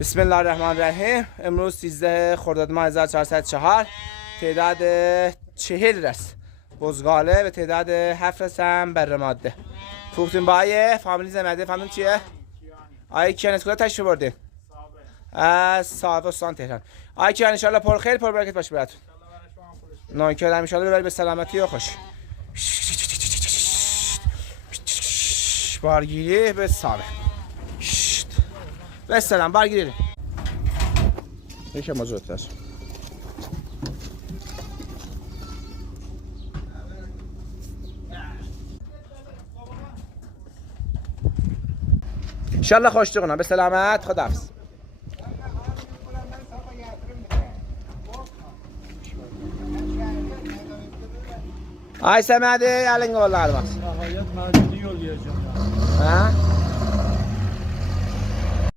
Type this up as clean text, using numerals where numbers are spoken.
بسم الله الرحمن الرحیم. امروز 13 خرداد ماه 1404 تعداد 40 رس بزغاله و تعداد 7 رس هم بره ماده فروختیم با آیه فامیلی زمده. فهمون چیه؟ آیه کیان از کجا تشریف بردین؟ از صاحب استان تهران. آیه کیان انشالله پر خیر پر برکت باشه براتون. ناکر انشالله ببری به سلامتی و خوش. بارگیری به صاحب. به سلام بارگیری. یکم زودتر. انشالله خوشتون کنم. به سلامت. خداحافظ. Ay Səmədi, əlin qolları var. Nəhayət məcburi yol verəcəm. Hə?